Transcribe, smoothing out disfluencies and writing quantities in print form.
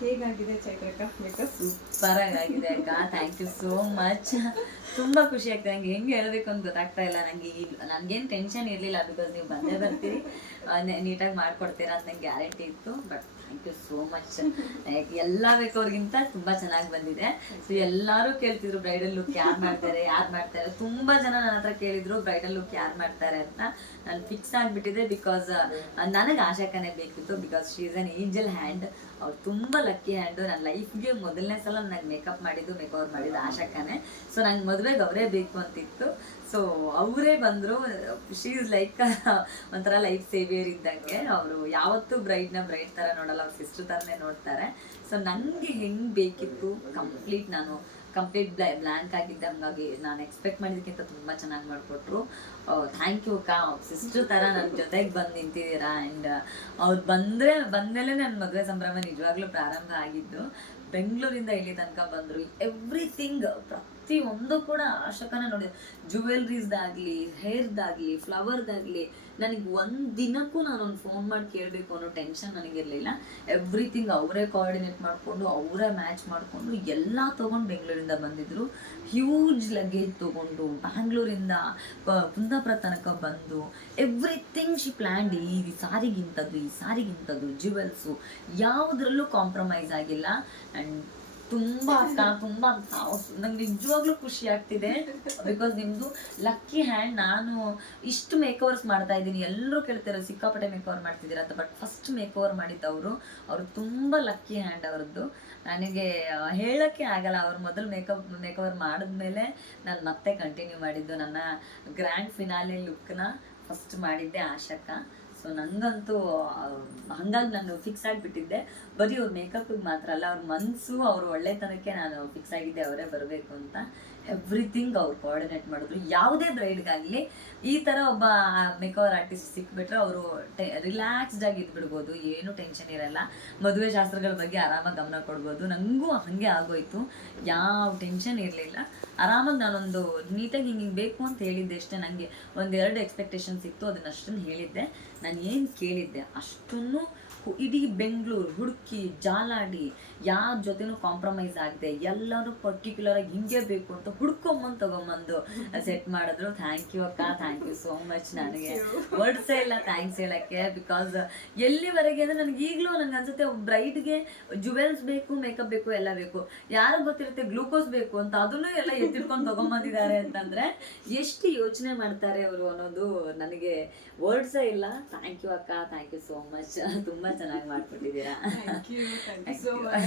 ಹೇಗಾಗಿದೆ ಚೈತ್ರಕ್ಕ makeup? Super ಆಗಿದೆ ಅಕ್ಕ, ಥ್ಯಾಂಕ್ ಯು ಸೋ ಮಚ್. ತುಂಬಾ ಖುಷಿ ಆಗ್ತದೆ. ನಂಗೆ ಹೆಂಗೆ ಹೇಳ್ಬೇಕು ಅಂತ ಗೊತ್ತಾಗ್ತಾ ಇಲ್ಲ. ನನ್ಗೇನು ಟೆನ್ಷನ್ ಇರಲಿಲ್ಲ, ಬಿಕಾಸ್ ನೀವು ಬಂದೇ ಬರ್ತೀರಿ, ನೀಟಾಗಿ ಮಾಡ್ಕೊಡ್ತೀರಾ ಅಂತ ನಂಗೆ ಗ್ಯಾರಂಟಿ ಇತ್ತು. But thank you so much. ಎಲ್ಲ ಬೇಕವ್ರಿಗಿಂತ ತುಂಬಾ ಚೆನ್ನಾಗಿ ಬಂದಿದೆ. ಸೊ ಎಲ್ಲರೂ ಕೇಳ್ತಿದ್ರು ಬ್ರೈಡಲ್ ಲುಕ್ ಯಾರು ಮಾಡ್ತಾರೆ. ತುಂಬಾ ಜನ ನನ್ನ ಹತ್ರ ಕೇಳಿದ್ರು ಬ್ರೈಡಲ್ ಲುಕ್ ಯಾರು ಮಾಡ್ತಾರೆ ಅಂತ. ನಾನು ಫಿಕ್ಸ್ ಆಗಿಬಿಟ್ಟಿದೆ, ಬಿಕಾಸ್ ನನಗೆ ಆಶಾಕನೇ ಬೇಕಿತ್ತು. Because she is an angel hand. ಅವ್ರು ತುಂಬಾ ಲಕ್ಕಿ ಹ್ಯಾಂಡು. ನನ್ನ ಲೈಫ್ಗೆ ಮೊದಲನೇ ಸಲ ನನಗೆ ಮೇಕಪ್ ಮೇಕವರ್ ಮಾಡಿದ್ದು ಆಶಾಕನೇ. ಸೊ ನಂಗೆ ಮದುವೆಗೆ ಅವರೇ ಬೇಕು ಅಂತಿತ್ತು. ಸೊ ಅವರೇ ಬಂದರು. ಶಿ ಈಸ್ ಲೈಕ್ ಒಂಥರ ಲೈಫ್ ಸೇವಿಯರ್ ಇದ್ದಂಗೆ. ಅವರು ಯಾವತ್ತೂ ಬ್ರೈಡ್ ಥರ ನೋಡಲ್ಲ, ಅವ್ರ ಸಿಸ್ಟರ್ ಥರನೇ ನೋಡ್ತಾರೆ. ಸೊ ನನಗೆ ಹೆಂಗೆ ಬೇಕಿತ್ತು ಕಂಪ್ಲೀಟ್ ಬ್ಲ್ಯಾಂಕ್ ಆಗಿದ್ದೆ. ಹಂಗಾಗಿ ನಾನು ಎಕ್ಸ್ಪೆಕ್ಟ್ ಮಾಡಿದ್ದಕ್ಕಿಂತ ತುಂಬ ಚೆನ್ನಾಗಿ ಮಾಡಿಕೊಟ್ರು. ಥ್ಯಾಂಕ್ ಯು ಅಕ್ಕ. ಸಿಸ್ಟರ್ ಥರ ನನ್ನ ಜೊತೆಗೆ ಬಂದು ನಿಂತಿದ್ದೀರಾ. ಆ್ಯಂಡ್ ಅವ್ರು ಬಂದಮೇಲೆ ನನ್ನ ಮದುವೆ ಸಂಭ್ರಮ ನಿಜವಾಗ್ಲೂ ಪ್ರಾರಂಭ ಆಗಿದ್ದು. ಬೆಂಗಳೂರಿಂದ ಇಲ್ಲಿ ತನಕ ಬಂದರು. ಎವ್ರಿಥಿಂಗ್ ಪ್ರತಿಯೊಂದು ಕೂಡ ಆಶಾಕನ ನೋಡಿದೆ. ಜುವೆಲ್ರೀಸ್ದಾಗಲಿ, ಹೇರ್ದಾಗಲಿ, ಫ್ಲವರ್ದಾಗಲಿ, ನನಗೆ ಒಂದು ದಿನಕ್ಕೂ ನಾನೊಂದು ಫೋನ್ ಮಾಡಿ ಕೇಳಬೇಕು ಅನ್ನೋ ಟೆನ್ಷನ್ ನನಗಿರಲಿಲ್ಲ. ಎವ್ರಿಥಿಂಗ್ ಅವರೇ ಕೋಆರ್ಡಿನೇಟ್ ಮಾಡಿಕೊಂಡು, ಅವರೇ ಮ್ಯಾಚ್ ಮಾಡಿಕೊಂಡು ಎಲ್ಲ ತೊಗೊಂಡು ಬೆಂಗಳೂರಿಂದ ಬಂದಿದ್ದರು. ಹ್ಯೂಜ್ ಲಗೇಜ್ ತೊಗೊಂಡು ಬ್ಯಾಂಗ್ಳೂರಿಂದ ಕುಂದಾಪುರ ತನಕ ಬಂದು ಎವ್ರಿಥಿಂಗ್ ಶಿ ಪ್ಲ್ಯಾಂಡ್. ಈ ಸಾರಿಗಿಂಥದ್ದು ಜ್ಯುವೆಲ್ಸು ಯಾವುದ್ರಲ್ಲೂ ಕಾಂಪ್ರಮೈಸ್ ಆಗಿಲ್ಲ. ಆ್ಯಂಡ್ ತುಂಬ ನಂಗೆ ನಿಜವಾಗ್ಲೂ ಖುಷಿ ಆಗ್ತಿದೆ. ಬಿಕಾಸ್ ನಿಮ್ಮದು ಲಕ್ಕಿ ಹ್ಯಾಂಡ್. ನಾನು ಇಷ್ಟು ಮೇಕವರ್ಸ್ ಮಾಡ್ತಾ ಇದ್ದೀನಿ, ಎಲ್ಲರೂ ಕೇಳ್ತಾರೆ ಸಿಕ್ಕಾಪಟ್ಟೆ ಮೇಕವರ್ ಮಾಡ್ತಿದ್ದೀರಾ ಅಂತ. ಬಟ್ ಫಸ್ಟ್ ಮೇಕವರ್ ಮಾಡಿದ್ದವರು. ಅವರು ತುಂಬ ಲಕ್ಕಿ ಹ್ಯಾಂಡ್ ಅವರದ್ದು. ನನಗೆ ಹೇಳೋಕ್ಕೆ ಆಗಲ್ಲ. ಅವ್ರು ಮೊದಲು ಮೇಕವರ್ ಮಾಡಿದ್ಮೇಲೆ ನಾನು ಮತ್ತೆ ಕಂಟಿನ್ಯೂ ಮಾಡಿದ್ದು. ನನ್ನ ಗ್ರ್ಯಾಂಡ್ ಫಿನಾಲೆ ಲುಕ್ನ ಫಸ್ಟ್ ಮಾಡಿದ್ದೆ ಆಶಾಕ. ಸೊ ನನಗಂತೂ ಹಾಗಾಗಿ ನಾನು ಫಿಕ್ಸ್ ಆಗಿಬಿಟ್ಟಿದ್ದೆ. ಬರೀ ಅವ್ರ ಮೇಕಪ್ಪಿಗೆ ಮಾತ್ರ ಅಲ್ಲ, ಅವ್ರ ಮನಸ್ಸು, ಅವ್ರ ಒಳ್ಳೆತನಕ್ಕೆ ನಾನು ಫಿಕ್ಸ್ ಆಗಿದ್ದೆ ಅವರೇ ಬರಬೇಕು ಅಂತ. ಎವ್ರಿಥಿಂಗ್ ಅವ್ರು ಕೋಆರ್ಡಿನೇಟ್ ಮಾಡಿದ್ರು. ಯಾವುದೇ ಬ್ರೈಡ್ಗಾಗಲಿ ಈ ಥರ ಒಬ್ಬ ಮೇಕವರ್ ಆರ್ಟಿಸ್ಟ್ ಸಿಕ್ಬಿಟ್ರೆ ಅವರು ರಿಲ್ಯಾಕ್ಸ್ಡ್ ಆಗಿ ಇದ್ಬಿಡ್ಬೋದು, ಏನೂ ಟೆನ್ಷನ್ ಇರಲ್ಲ. ಮದುವೆ ಶಾಸ್ತ್ರಗಳ ಬಗ್ಗೆ ಆರಾಮಾಗಿ ಗಮನ ಕೊಡ್ಬೋದು. ನನಗೂ ಹಾಗೆ ಆಗೋಯ್ತು, ಯಾವ ಟೆನ್ಷನ್ ಇರಲಿಲ್ಲ. ಆರಾಮಾಗಿ ನಾನೊಂದು ನೀಟಾಗಿ ಹಿಂಗೆ ಬೇಕು ಅಂತ ಹೇಳಿದ್ದೆ ಅಷ್ಟೇ. ನನಗೆ ಒಂದೆರಡು ಎಕ್ಸ್ಪೆಕ್ಟೇಷನ್ಸ್ ಇತ್ತು, ಅದನ್ನಷ್ಟನ್ನು ಹೇಳಿದ್ದೆ. ನಾನು ಏನು ಕೇಳಿದ್ದೆ ಅಷ್ಟನ್ನು ಇಡೀ ಬೆಂಗಳೂರು ಹುಡುಕಿ ಜಾಲಾಡಿ ಯಾರ ಜೊತೆನೂ ಕಾಂಪ್ರಮೈಸ್ ಆಗದೆ ಎಲ್ಲರೂ ಪರ್ಟಿಕ್ಯುಲರಾಗಿ ಹಿಂಗೆ ಬೇಕು ಅಂತ ತಗೊಂಬಂದು ಸೆಟ್ ಮಾಡಿದ್ರು. ಥ್ಯಾಂಕ್ ಯು ಅಕ್ಕ, ಥ್ಯಾಂಕ್ ಯು ಸೋ ಮಚ್. ನನಗೆ ವರ್ಡ್ಸೇ ಇಲ್ಲ ಥ್ಯಾಂಕ್ಸ್ ಹೇಳೋಕ್ಕೆ. ಬಿಕಾಸ್ ಎಲ್ಲಿವರೆಗೆ ಅಂದರೆ ನನಗೆ ಈಗಲೂ ನನಗೆ ಅನ್ಸುತ್ತೆ, ಬ್ರೈಡ್ಗೆ ಜುವೆಲ್ಸ್ ಬೇಕು, ಮೇಕಪ್ ಬೇಕು, ಎಲ್ಲ ಬೇಕು. ಯಾರು ಗೊತ್ತಿರುತ್ತೆ ಗ್ಲೂಕೋಸ್ ಬೇಕು ಅಂತ, ಅದನ್ನು ಎಲ್ಲ ಎತ್ತಿಡ್ಕೊಂಡು ತೊಗೊಂಬಂದಿದ್ದಾರೆ ಅಂತಂದರೆ ಎಷ್ಟು ಯೋಚನೆ ಮಾಡ್ತಾರೆ ಅವರು ಅನ್ನೋದು ನನಗೆ ವರ್ಡ್ಸೇ ಇಲ್ಲ. ಥ್ಯಾಂಕ್ ಯು ಅಕ್ಕ, ಥ್ಯಾಂಕ್ ಯು ಸೋ ಮಚ್. ತುಂಬ ಚೆನ್ನಾಗಿ ಮಾಡ್ಕೊಟ್ಟಿದ್ದೀರಾ. Thank you so much.